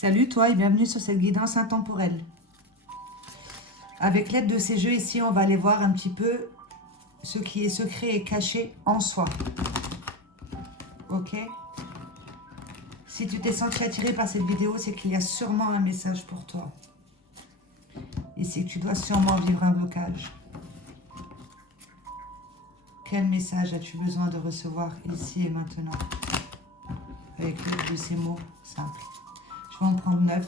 Salut toi et bienvenue sur cette guidance intemporelle. Avec l'aide de ces jeux ici, on va aller voir un petit peu ce qui est secret et caché en soi. Ok? Si tu t'es senti attiré par cette vidéo, c'est qu'il y a sûrement un message pour toi. Et c'est que tu dois sûrement vivre un blocage. Quel message as-tu besoin de recevoir ici et maintenant? Avec l'aide de ces mots simples. Je vais en prendre 9.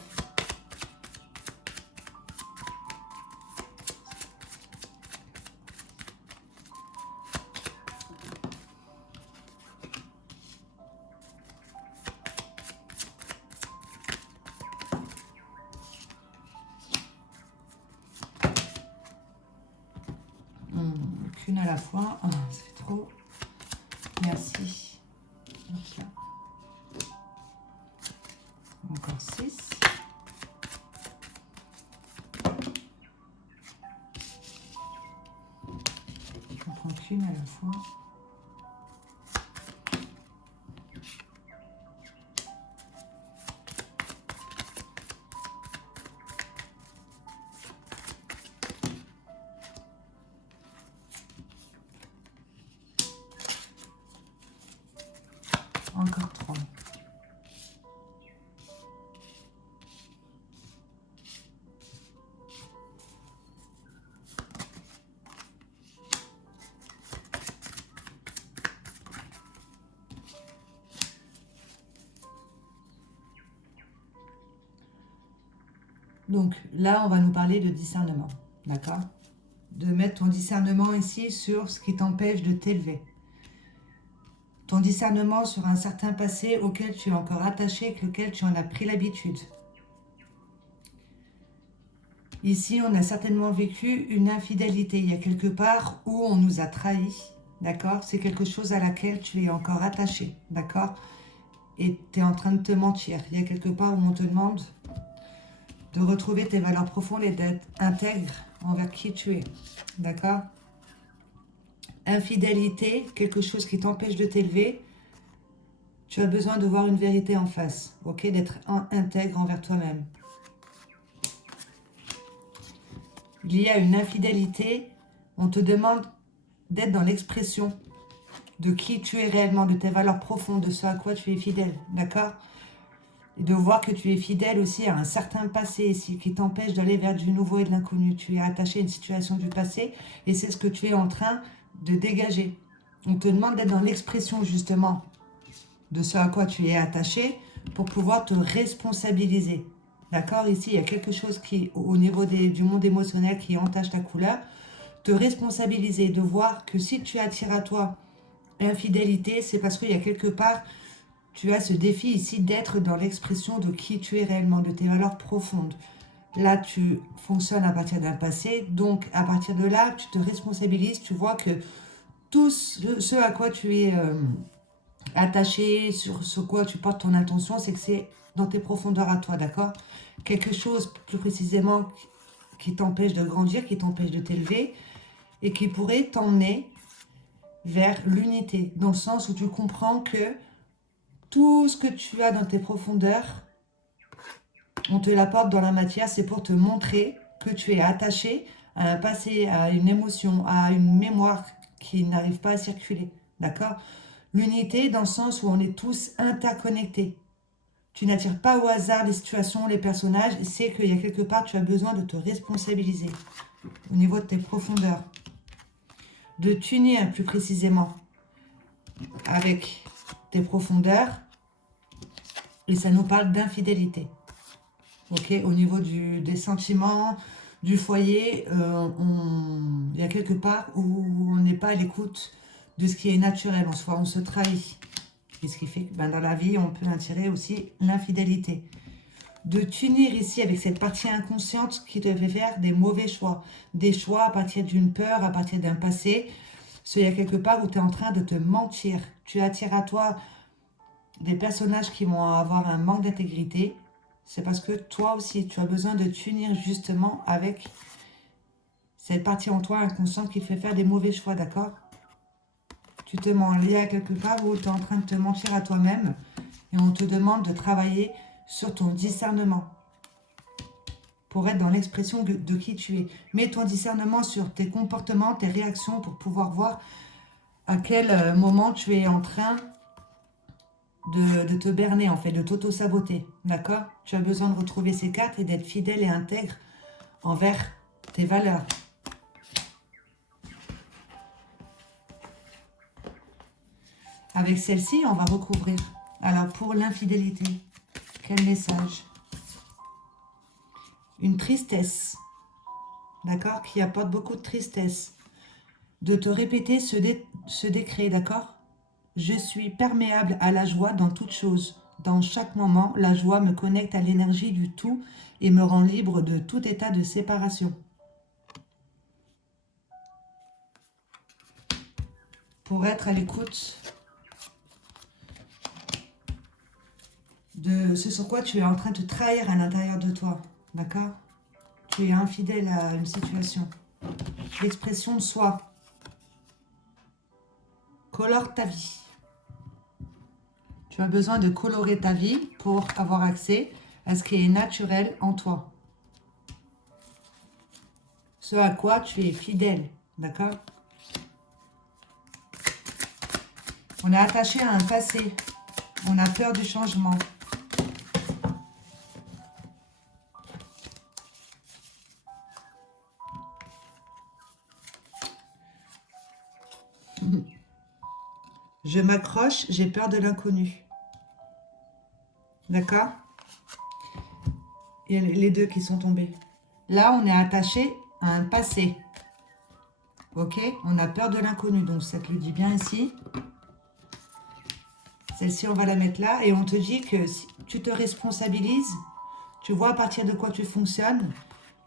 Qu'une à la fois. Oh, c'est trop. Merci. Donc là. Encore 6. Je ne prends qu'une à la fois. Encore 3. Donc là, on va nous parler de discernement, d'accord? De mettre ton discernement ici sur ce qui t'empêche de t'élever. Ton discernement sur un certain passé auquel tu es encore attaché, avec lequel tu en as pris l'habitude. Ici, on a certainement vécu une infidélité. Il y a quelque part où on nous a trahis, d'accord? C'est quelque chose à laquelle tu es encore attaché, d'accord? Et tu es en train de te mentir. Il y a quelque part où on te demande de retrouver tes valeurs profondes et d'être intègre envers qui tu es, d'accord? Infidélité, quelque chose qui t'empêche de t'élever, tu as besoin de voir une vérité en face, ok? D'être intègre envers toi-même. Il y a une infidélité, on te demande d'être dans l'expression de qui tu es réellement, de tes valeurs profondes, de ce à quoi tu es fidèle, d'accord? Et de voir que tu es fidèle aussi à un certain passé ici, qui t'empêche d'aller vers du nouveau et de l'inconnu. Tu es attaché à une situation du passé, et c'est ce que tu es en train de dégager. On te demande d'être dans l'expression justement de ce à quoi tu es attaché pour pouvoir te responsabiliser. D'accord? Ici, il y a quelque chose qui, au niveau du monde émotionnel, qui entache ta couleur. Te responsabiliser, de voir que si tu attires à toi infidélité, c'est parce qu'il y a quelque part, tu as ce défi ici d'être dans l'expression de qui tu es réellement, de tes valeurs profondes. Là, tu fonctionnes à partir d'un passé, donc à partir de là, tu te responsabilises, tu vois que tout ce à quoi tu es attaché, sur ce quoi tu portes ton attention, c'est que c'est dans tes profondeurs à toi, d'accord? Quelque chose plus précisément qui t'empêche de grandir, qui t'empêche de t'élever et qui pourrait t'emmener vers l'unité, dans le sens où tu comprends que tout ce que tu as dans tes profondeurs, on te l'apporte dans la matière, c'est pour te montrer que tu es attaché à un passé, à une émotion, à une mémoire qui n'arrive pas à circuler, d'accord? L'unité dans le sens où on est tous interconnectés. Tu n'attires pas au hasard les situations, les personnages, c'est qu'il y a quelque part, tu as besoin de te responsabiliser au niveau de tes profondeurs, de t'unir plus précisément avec tes profondeurs, et ça nous parle d'infidélité. Ok, au niveau des sentiments, du foyer, il y a quelque part où on n'est pas à l'écoute de ce qui est naturel, on se trahit. Et ce qui fait que dans la vie, on peut attirer aussi l'infidélité. De t'unir ici avec cette partie inconsciente qui te fait faire des mauvais choix. Des choix à partir d'une peur, à partir d'un passé. Il y a quelque part où tu es en train de te mentir. Tu attires à toi des personnages qui vont avoir un manque d'intégrité. C'est parce que toi aussi, tu as besoin de t'unir justement avec cette partie en toi inconsciente qui fait faire des mauvais choix, d'accord? Tu te mens, il y a quelque part où tu es en train de te mentir à toi-même et on te demande de travailler sur ton discernement pour être dans l'expression de qui tu es. Mets ton discernement sur tes comportements, tes réactions pour pouvoir voir à quel moment tu es en train de te berner, en fait, de t'auto-saboter. D'accord? Tu as besoin de retrouver ces cartes et d'être fidèle et intègre envers tes valeurs. Avec celle-ci, on va recouvrir. Alors, pour l'infidélité, quel message? Une tristesse, d'accord? Qui apporte beaucoup de tristesse. De te répéter ce décret, d'accord? Je suis perméable à la joie dans toute chose. Dans chaque moment, la joie me connecte à l'énergie du tout et me rend libre de tout état de séparation. Pour être à l'écoute de ce sur quoi tu es en train de te trahir à l'intérieur de toi, d'accord? Tu es infidèle à une situation. L'expression de soi colore ta vie. Tu as besoin de colorer ta vie pour avoir accès à ce qui est naturel en toi. Ce à quoi tu es fidèle, d'accord? On est attaché à un passé. On a peur du changement. Je m'accroche, j'ai peur de l'inconnu. D'accord? Il y a les deux qui sont tombés. Là, on est attaché à un passé. Ok? On a peur de l'inconnu. Donc, ça te le dit bien ici. Celle-ci, on va la mettre là. Et on te dit que si tu te responsabilises, tu vois à partir de quoi tu fonctionnes,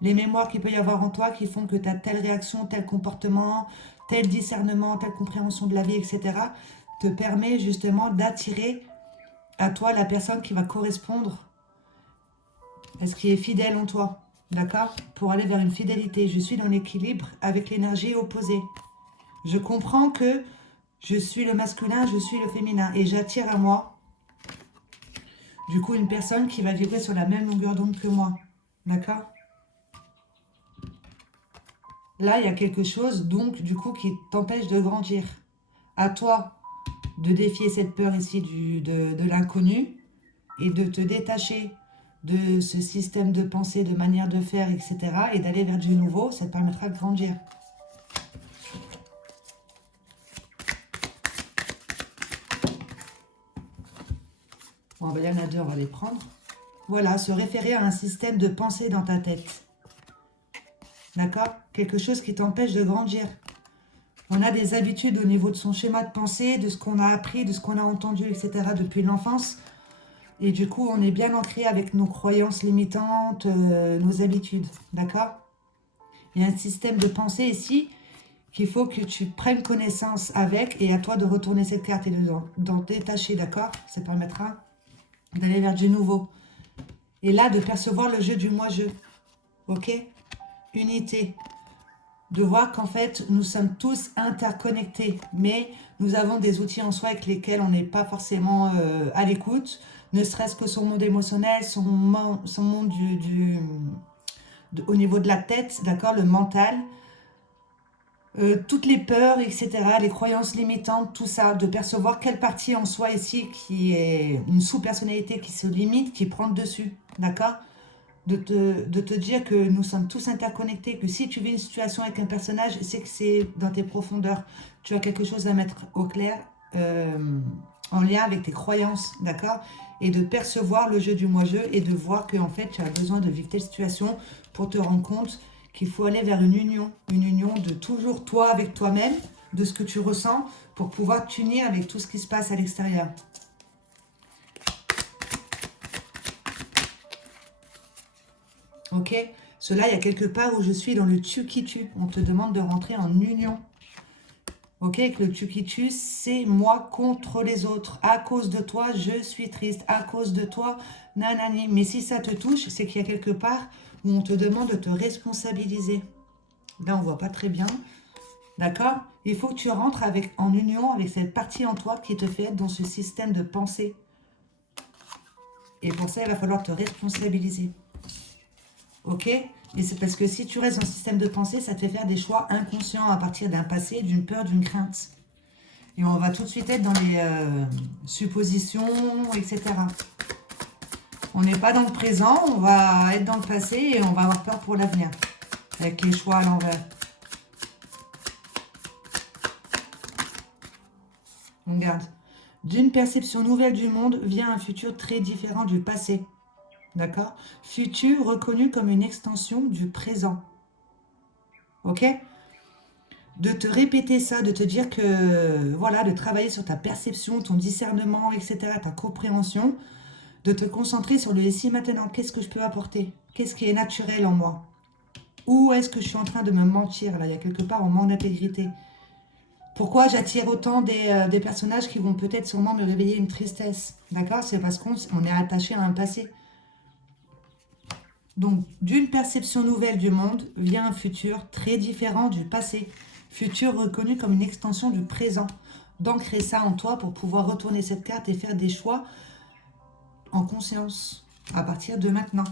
les mémoires qu'il peut y avoir en toi qui font que tu as telle réaction, tel comportement, tel discernement, telle compréhension de la vie, etc., te permet justement d'attirer à toi la personne qui va correspondre à ce qui est fidèle en toi. D'accord? Pour aller vers une fidélité. Je suis dans l'équilibre avec l'énergie opposée. Je comprends que je suis le masculin, je suis le féminin. Et j'attire à moi, du coup, une personne qui va vibrer sur la même longueur d'onde que moi. D'accord? Là, il y a quelque chose, donc, du coup, qui t'empêche de grandir. À toi de défier cette peur ici de l'inconnu et de te détacher de ce système de pensée, de manière de faire, etc. et d'aller vers du nouveau, ça te permettra de grandir. Bon, ben, il y en a deux, on va les prendre. Voilà, se référer à un système de pensée dans ta tête. D'accord? Quelque chose qui t'empêche de grandir. On a des habitudes au niveau de son schéma de pensée, de ce qu'on a appris, de ce qu'on a entendu, etc. depuis l'enfance. Et du coup, on est bien ancré avec nos croyances limitantes, nos habitudes. D'accord? Il y a un système de pensée ici qu'il faut que tu prennes connaissance avec et à toi de retourner cette carte et d'en détacher, d'accord? Ça permettra d'aller vers du nouveau. Et là, de percevoir le jeu du moi-je. Ok? Unité. De voir qu'en fait, nous sommes tous interconnectés, mais nous avons des outils en soi avec lesquels on n'est pas forcément à l'écoute, ne serait-ce que son monde émotionnel, son monde au niveau de la tête, d'accord, le mental, toutes les peurs, etc., les croyances limitantes, tout ça, de percevoir quelle partie en soi ici qui est une sous-personnalité qui se limite, qui prend le dessus, d'accord? De te dire que nous sommes tous interconnectés, que si tu vis une situation avec un personnage, c'est que c'est dans tes profondeurs. Tu as quelque chose à mettre au clair en lien avec tes croyances, d'accord? Et de percevoir le jeu du moi-je et de voir que en fait, tu as besoin de vivre telle situation pour te rendre compte qu'il faut aller vers une union de toujours toi avec toi-même, de ce que tu ressens pour pouvoir t'unir avec tout ce qui se passe à l'extérieur. Ok, cela, il y a quelque part où je suis dans le tu qui tue. On te demande de rentrer en union. Ok, que le tu qui tue, c'est moi contre les autres. À cause de toi, je suis triste. À cause de toi, nanani. Mais si ça te touche, c'est qu'il y a quelque part où on te demande de te responsabiliser. Là, on ne voit pas très bien. D'accord? Il faut que tu rentres en union avec cette partie en toi qui te fait être dans ce système de pensée. Et pour ça, il va falloir te responsabiliser. Ok? Et c'est parce que si tu restes dans ce système de pensée, ça te fait faire des choix inconscients à partir d'un passé, d'une peur, d'une crainte. Et on va tout de suite être dans les suppositions, etc. On n'est pas dans le présent, on va être dans le passé et on va avoir peur pour l'avenir. Avec les choix à l'envers. On regarde. D'une perception nouvelle du monde vient un futur très différent du passé. D'accord? Futur reconnu comme une extension du présent. Ok? De te répéter ça, de te dire que, voilà, de travailler sur ta perception, ton discernement, etc., ta compréhension, de te concentrer sur le ici maintenant. Qu'est-ce que je peux apporter? Qu'est-ce qui est naturel en moi? Où est-ce que je suis en train de me mentir? Là, il y a quelque part un manque d'intégrité. Pourquoi j'attire autant des personnages qui vont peut-être sûrement me réveiller une tristesse? D'accord? C'est parce qu'on est attaché à un passé. Donc, d'une perception nouvelle du monde vient un futur très différent du passé. Futur reconnu comme une extension du présent. D'ancrer ça en toi pour pouvoir retourner cette carte et faire des choix en conscience à partir de maintenant.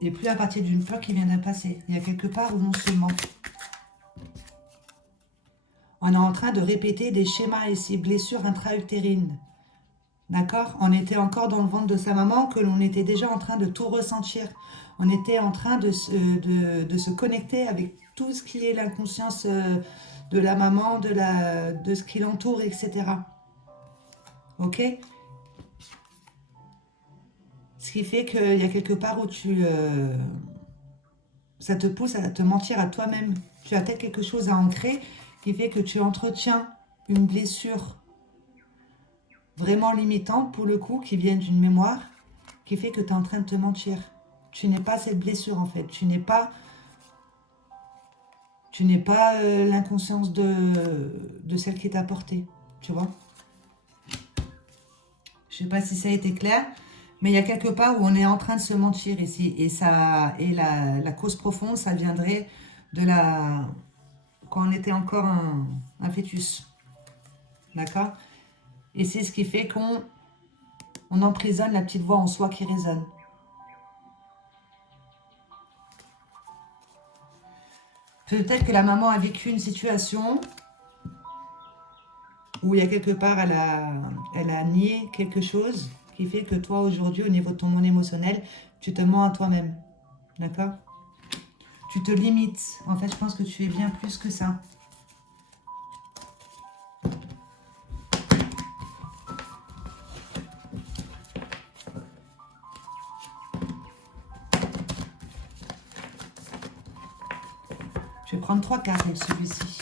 Et plus à partir d'une peur qui vient d'un passé. Il y a quelque part où on se ment. On est en train de répéter des schémas et ces blessures intra-utérines. D'accord? On était encore dans le ventre de sa maman, que l'on était déjà en train de tout ressentir. On était en train de se connecter avec tout ce qui est l'inconscience de la maman, de ce qui l'entoure, etc. Ok? Ce qui fait qu'il y a quelque part où ça te pousse à te mentir à toi-même. Tu as peut-être quelque chose à ancrer qui fait que tu entretiens une blessure vraiment limitante pour le coup, qui vient d'une mémoire, qui fait que tu es en train de te mentir. Tu n'es pas cette blessure en fait. Tu n'es pas l'inconscience de celle qui t'a porté. Tu vois? Je sais pas si ça a été clair, mais il y a quelque part où on est en train de se mentir ici. Et la cause profonde, ça viendrait de quand on était encore un fœtus. D'accord? Et c'est ce qui fait qu'on emprisonne la petite voix en soi qui résonne. Peut-être que la maman a vécu une situation où il y a quelque part, elle a nié quelque chose qui fait que toi, aujourd'hui, au niveau de ton monde émotionnel, tu te mens à toi-même. D'accord? Tu te limites. En fait, je pense que tu es bien plus que ça. Je vais prendre 3 cartes avec celui-ci.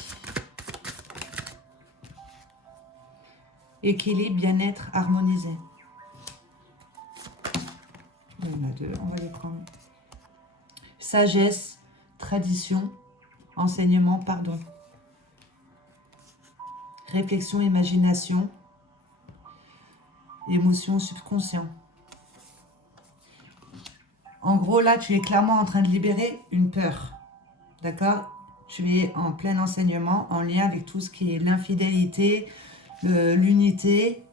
Équilibre, bien-être, harmonisé. Il y en a 2, on va les prendre. Sagesse, tradition, enseignement, pardon. Réflexion, imagination, émotion, subconscient. En gros, là, tu es clairement en train de libérer une peur. D'accord? Tu es en plein enseignement, en lien avec tout ce qui est l'infidélité, l'unité,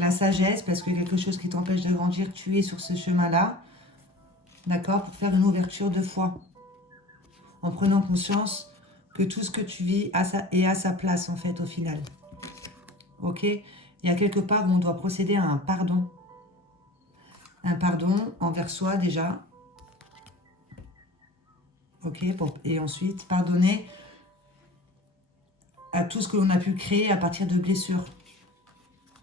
la sagesse, parce que quelque chose qui t'empêche de grandir, tu es sur ce chemin-là. D'accord? Pour faire une ouverture de foi. En prenant conscience que tout ce que tu vis est à sa place, en fait, au final. Ok? Il y a quelque part où on doit procéder à un pardon. Un pardon envers soi, déjà. Ok? Et ensuite, pardonner à tout ce que l'on a pu créer à partir de blessures.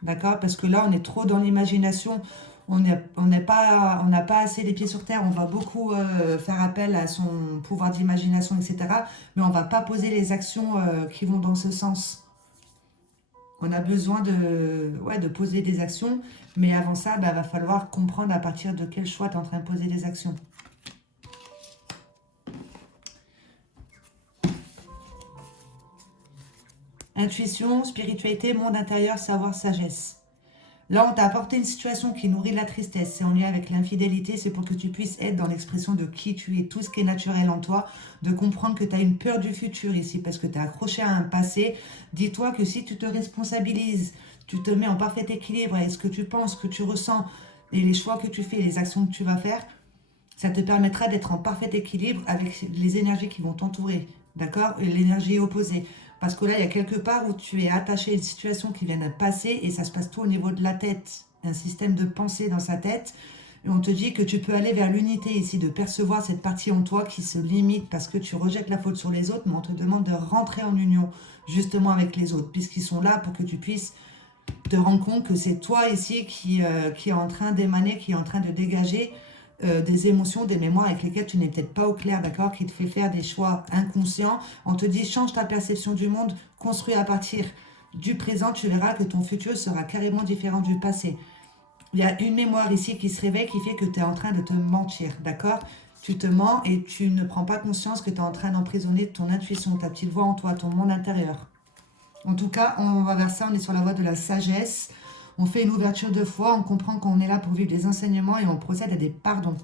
D'accord? Parce que là, on est trop dans l'imagination. On n'a pas assez les pieds sur terre. On va beaucoup faire appel à son pouvoir d'imagination, etc. Mais on ne va pas poser les actions qui vont dans ce sens. On a besoin de poser des actions. Mais avant ça, va falloir comprendre à partir de quel choix tu es en train de poser des actions. Intuition, spiritualité, monde intérieur, savoir, sagesse. Là, on t'a apporté une situation qui nourrit la tristesse. C'est en lien avec l'infidélité. C'est pour que tu puisses être dans l'expression de qui tu es, tout ce qui est naturel en toi, de comprendre que tu as une peur du futur ici parce que tu es accroché à un passé. Dis-toi que si tu te responsabilises, tu te mets en parfait équilibre avec ce que tu penses, ce que tu ressens, et les choix que tu fais, les actions que tu vas faire, ça te permettra d'être en parfait équilibre avec les énergies qui vont t'entourer, d'accord? Et l'énergie opposée. Parce que là, il y a quelque part où tu es attaché à une situation qui vient de passer et ça se passe tout au niveau de la tête. Un système de pensée dans sa tête. Et on te dit que tu peux aller vers l'unité ici, de percevoir cette partie en toi qui se limite parce que tu rejettes la faute sur les autres, mais on te demande de rentrer en union justement avec les autres, puisqu'ils sont là pour que tu puisses te rendre compte que c'est toi ici qui est en train d'émaner, qui est en train de dégager des émotions, des mémoires avec lesquelles tu n'es peut-être pas au clair, d'accord, qui te fait faire des choix inconscients. On te dit, change ta perception du monde, construis à partir du présent, tu verras que ton futur sera carrément différent du passé. Il y a une mémoire ici qui se réveille qui fait que tu es en train de te mentir, d'accord? Tu te mens et tu ne prends pas conscience que tu es en train d'emprisonner ton intuition, ta petite voix en toi, ton monde intérieur. En tout cas, on va vers ça, on est sur la voie de la sagesse. On fait une ouverture de foi, on comprend qu'on est là pour vivre des enseignements et on procède à des pardons.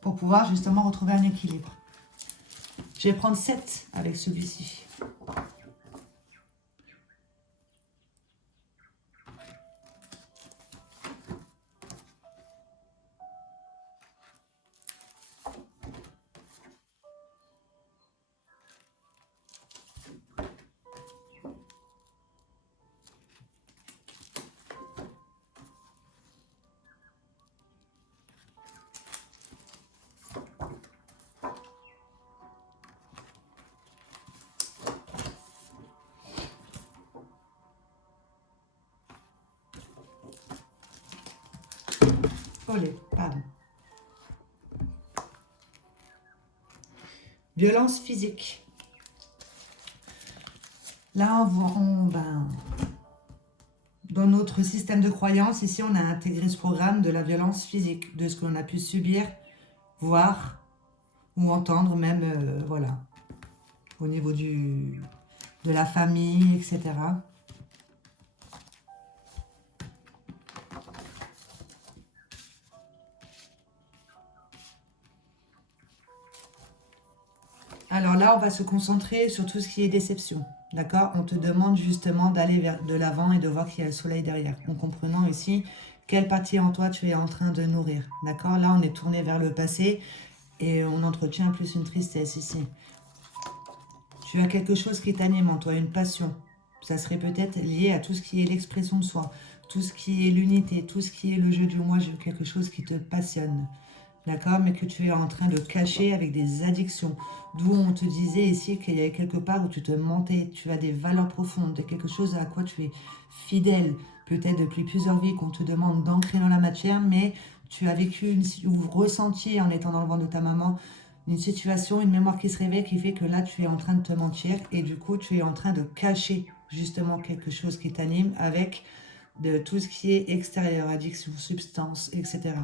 Pour pouvoir justement retrouver un équilibre. Je vais prendre 7 avec celui-ci. Olé, pardon. Violence physique. Là, dans notre système de croyance, ici, on a intégré ce programme de la violence physique, de ce qu'on a pu subir, voir ou entendre même, voilà, au niveau de la famille, etc. Alors là, on va se concentrer sur tout ce qui est déception. D'accord? On te demande justement d'aller vers de l'avant et de voir qu'il y a le soleil derrière. En comprenant ici quelle partie en toi tu es en train de nourrir. D'accord? Là, on est tourné vers le passé et on entretient plus une tristesse ici. Tu as quelque chose qui t'anime en toi, une passion. Ça serait peut-être lié à tout ce qui est l'expression de soi, tout ce qui est l'unité, tout ce qui est le jeu du moi, quelque chose qui te passionne. D'accord? Mais que tu es en train de cacher avec des addictions. D'où on te disait ici qu'il y avait quelque part où tu te mentais, tu as des valeurs profondes, quelque chose à quoi tu es fidèle, peut-être depuis plusieurs vies qu'on te demande d'ancrer dans la matière, mais tu as vécu ou ressenti en étant dans le ventre de ta maman une situation, une mémoire qui se réveille qui fait que là tu es en train de te mentir et du coup tu es en train de cacher justement quelque chose qui t'anime avec de tout ce qui est extérieur, addiction, substance, etc.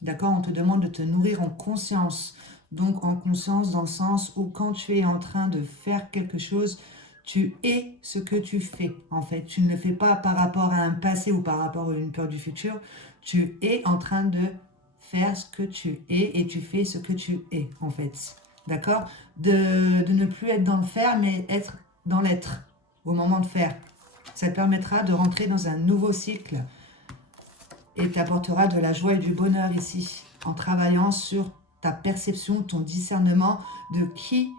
D'accord? On te demande de te nourrir en conscience. Donc en conscience dans le sens où quand tu es en train de faire quelque chose, tu es ce que tu fais en fait. Tu ne le fais pas par rapport à un passé ou par rapport à une peur du futur. Tu es en train de faire ce que tu es et tu fais ce que tu es en fait. D'accord? De ne plus être dans le faire mais être dans l'être au moment de faire. Ça te permettra de rentrer dans un nouveau cycle et t'apportera de la joie et du bonheur ici, en travaillant sur ta perception, ton discernement de qui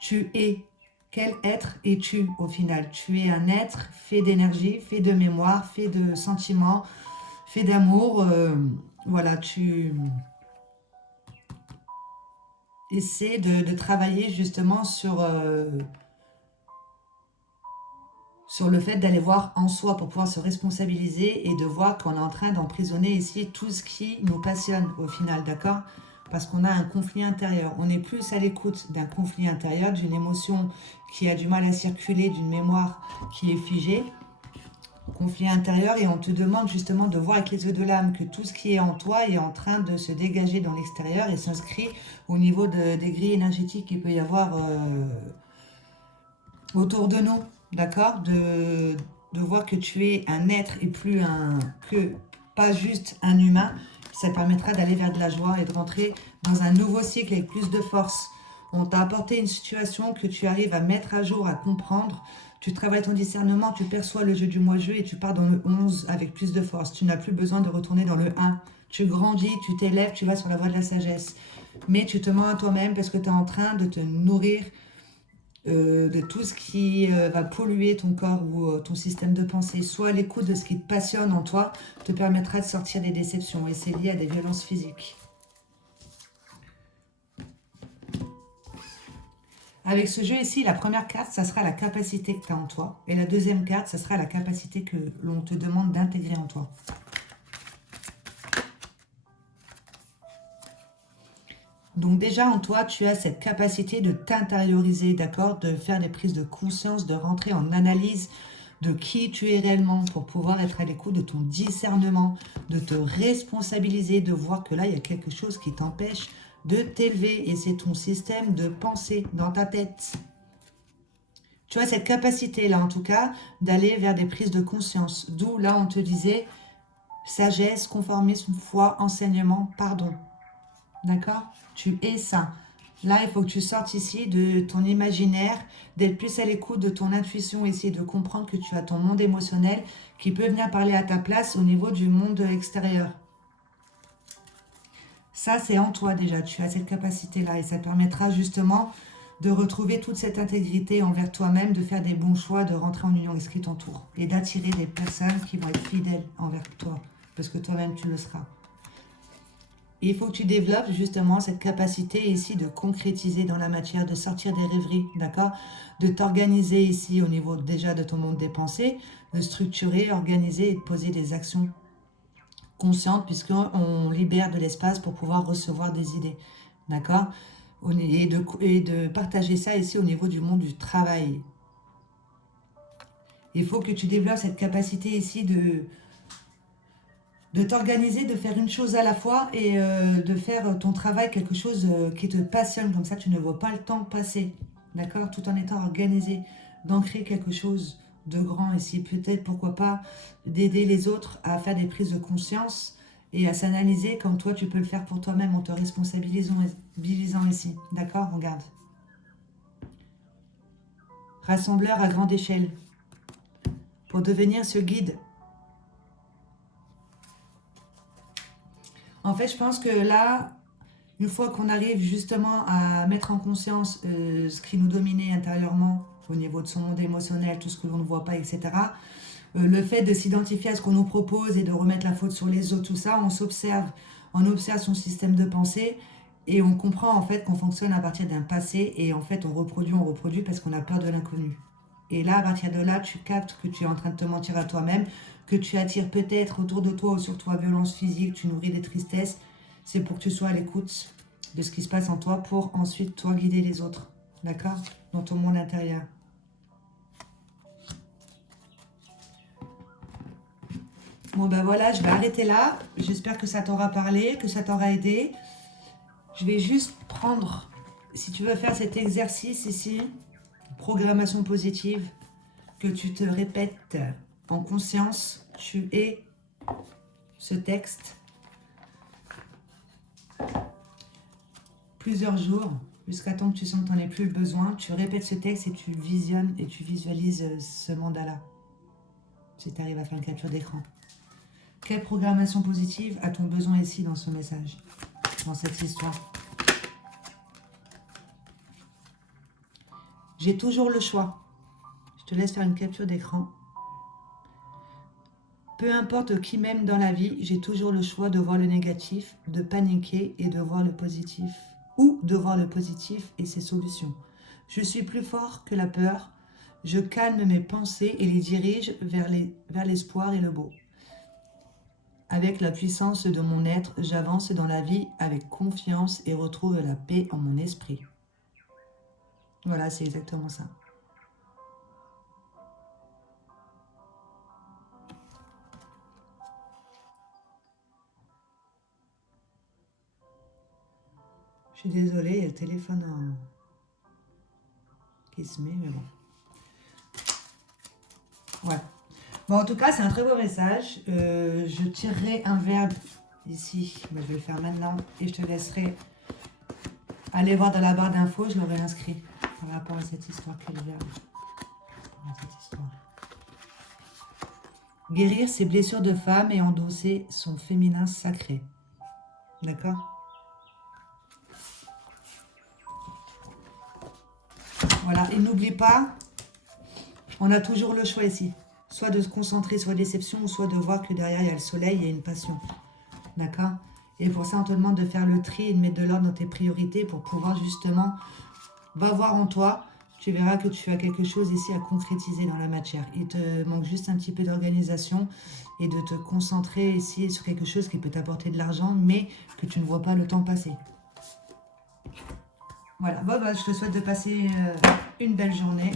tu es, quel être es-tu au final. Tu es un être fait d'énergie, fait de mémoire, fait de sentiments, fait d'amour. Voilà, tu essaies de travailler justement sur le fait d'aller voir en soi pour pouvoir se responsabiliser et de voir qu'on est en train d'emprisonner ici tout ce qui nous passionne au final, d'accord? Parce qu'on a un conflit intérieur. On est plus à l'écoute d'un conflit intérieur, d'une émotion qui a du mal à circuler, d'une mémoire qui est figée. Conflit intérieur et on te demande justement de voir avec les yeux de l'âme que tout ce qui est en toi est en train de se dégager dans l'extérieur et s'inscrit au niveau des grilles énergétiques qu'il peut y avoir autour de nous. D'accord, de voir que tu es un être et plus pas juste un humain. Ça te permettra d'aller vers de la joie et de rentrer dans un nouveau cycle avec plus de force. On t'a apporté une situation que tu arrives à mettre à jour, à comprendre, Tu travailles ton discernement, tu perçois le jeu du moi-jeu et tu pars dans le 11 avec plus de force. Tu n'as plus besoin de retourner dans le 1. Tu grandis, tu t'élèves, tu vas sur la voie de la sagesse. Mais tu te mens à toi-même parce que tu es en train de te nourrir de tout ce qui va polluer ton corps ou ton système de pensée. Soit l'écoute de ce qui te passionne en toi te permettra de sortir des déceptions et c'est lié à des violences physiques. Avec ce jeu ici, la première carte, ça sera la capacité que tu as en toi. Et la deuxième carte, ça sera la capacité que l'on te demande d'intégrer en toi. Donc déjà en toi, tu as cette capacité de t'intérioriser, d'accord, de faire des prises de conscience, de rentrer en analyse de qui tu es réellement pour pouvoir être à l'écoute de ton discernement, de te responsabiliser, de voir que là, il y a quelque chose qui t'empêche de t'élever et c'est ton système de pensée dans ta tête. Tu as cette capacité-là, en tout cas, d'aller vers des prises de conscience. D'où, là, on te disait sagesse, conformisme, foi, enseignement, pardon. D'accord? Tu es ça. Là, il faut que tu sortes ici de ton imaginaire, d'être plus à l'écoute de ton intuition, essayer de comprendre que tu as ton monde émotionnel qui peut venir parler à ta place au niveau du monde extérieur. Ça, c'est en toi déjà. Tu as cette capacité-là et ça te permettra justement de retrouver toute cette intégrité envers toi-même, de faire des bons choix, de rentrer en union avec ce qui t'entoure et d'attirer des personnes qui vont être fidèles envers toi parce que toi-même, tu le seras. Et il faut que tu développes justement cette capacité ici de concrétiser dans la matière, de sortir des rêveries, d'accord? De t'organiser ici au niveau déjà de ton monde des pensées, de structurer, organiser et de poser des actions conscientes puisqu'on libère de l'espace pour pouvoir recevoir des idées, d'accord? Et de partager ça ici au niveau du monde du travail. Il faut que tu développes cette capacité ici de t'organiser, de faire une chose à la fois et de faire ton travail quelque chose qui te passionne. Comme ça, tu ne vois pas le temps passer, d'accord? Tout en étant organisé, d'ancrer quelque chose de grand ici. Peut-être, pourquoi pas, d'aider les autres à faire des prises de conscience et à s'analyser comme toi, tu peux le faire pour toi-même en te responsabilisant ici. D'accord? Regarde. Rassembleur à grande échelle. Pour devenir ce guide. En fait, je pense que là, une fois qu'on arrive justement à mettre en conscience ce qui nous dominait intérieurement au niveau de son monde émotionnel, tout ce que l'on ne voit pas, etc., le fait de s'identifier à ce qu'on nous propose et de remettre la faute sur les autres, tout ça, on observe son système de pensée et on comprend en fait qu'on fonctionne à partir d'un passé et en fait on reproduit parce qu'on a peur de l'inconnu. Et là, à partir de là, tu captes que tu es en train de te mentir à toi-même, que tu attires peut-être autour de toi ou sur toi violence physique, tu nourris des tristesses. C'est pour que tu sois à l'écoute de ce qui se passe en toi pour ensuite, toi, guider les autres. D'accord? Dans ton monde intérieur. Bon, ben voilà, je vais arrêter là. J'espère que ça t'aura parlé, que ça t'aura aidé. Je vais juste prendre, si tu veux faire cet exercice ici, programmation positive, que tu te répètes en conscience, tu es ce texte plusieurs jours, jusqu'à temps que tu sens que tu n'en aies plus le besoin. Tu répètes ce texte et tu visionnes et tu visualises ce mandat-là. Si tu arrives à faire une capture d'écran. Quelle programmation positive as-tu besoin ici dans ce message, dans cette histoire? J'ai toujours le choix. Je te laisse faire une capture d'écran. Peu importe qui m'aime dans la vie, j'ai toujours le choix de voir le négatif, de paniquer et de voir le positif. Ou de voir le positif et ses solutions. Je suis plus fort que la peur. Je calme mes pensées et les dirige vers l'espoir et le beau. Avec la puissance de mon être, j'avance dans la vie avec confiance et retrouve la paix en mon esprit. Voilà, c'est exactement ça. Je suis désolée, il y a le téléphone qui se met, mais bon. Ouais. Bon, en tout cas, c'est un très beau message. Je tirerai un verbe ici. Je vais le faire maintenant. Et je te laisserai aller voir dans la barre d'infos. Je l'aurai inscrit par rapport à cette histoire. Quel verbe? dans cette histoire. Guérir ses blessures de femme et endosser son féminin sacré. D'accord? Voilà, et n'oublie pas, on a toujours le choix ici. Soit de se concentrer sur la déception, ou soit de voir que derrière, il y a le soleil, il y a une passion. D'accord? Et pour ça, on te demande de faire le tri et de mettre de l'ordre dans tes priorités pour pouvoir justement, va voir en toi, tu verras que tu as quelque chose ici à concrétiser dans la matière. Il te manque juste un petit peu d'organisation et de te concentrer ici sur quelque chose qui peut t'apporter de l'argent, mais que tu ne vois pas le temps passer. Voilà, bon, bah, je te souhaite de passer une belle journée.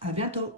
À bientôt.